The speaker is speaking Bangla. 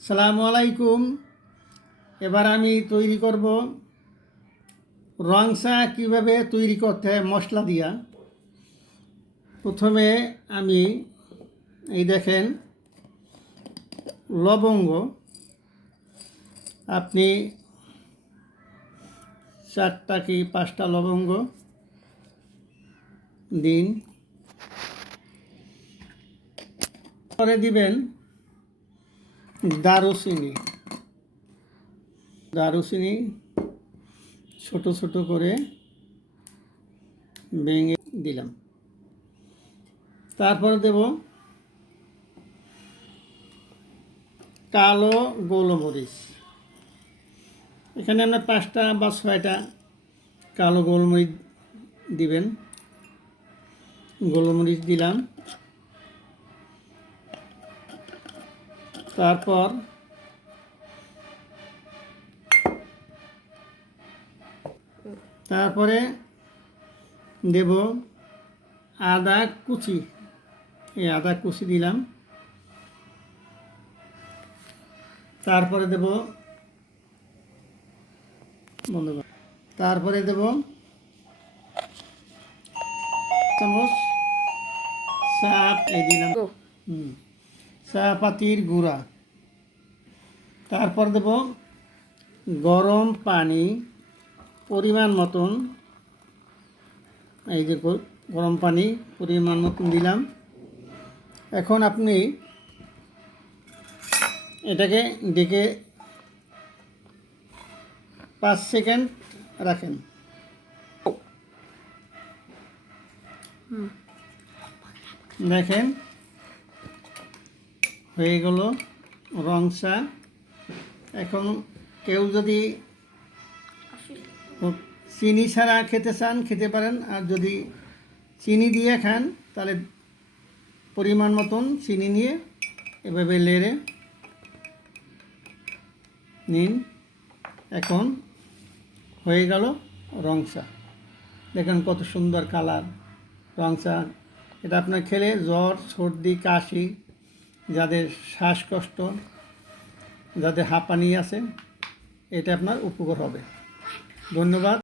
আসসালামু আলাইকুম। এবার আমি তৈরি করব রং চা। কীভাবে তৈরি করতে হয় মশলা দিয়া। প্রথমে আমি এই দেখেন লবঙ্গ, আপনি 4টা কি 5টা লবঙ্গ দিন। পরে দিবেন দারুচিনি ছোট ছোট করে ভেঙে দিলাম। তারপরে দেব কালো গোলমরিচ। এখানে আমরা 5টা বা 6টা কালো গোলমরিচ দিবেন। গোলমরিচ দিলাম। তারপরে দেব আদা কুচি। এই আদা কুচি দিলাম। তারপরে দেব চামচ চা এই দিলাম চা পাতির গুঁড়া। তারপর দেব গরম পানি পরিমাণ মতন। এই যে গরম পানি পরিমাণ মতন দিলাম। এখন আপনি এটাকে ঢেকে 5 সেকেন্ড রাখেন। দেখেন হয়ে গেল রং চা। এখন কেউ যদি চিনি ছাড়া খেতে চান খেতে পারেন, আর যদি চিনি দিয়ে খান তাহলে পরিমাণ মতন চিনি নিয়ে এভাবে লেড়ে নিন। এখন হয়ে গেল রং চা। দেখেন কত সুন্দর কালার রং চা। এটা আপনার খেলে জ্বর, সর্দি, কাশি, যাদের শ্বাসকষ্ট, যাদের হাঁপানি আছে, এটা আপনার উপকার হবে। ধন্যবাদ।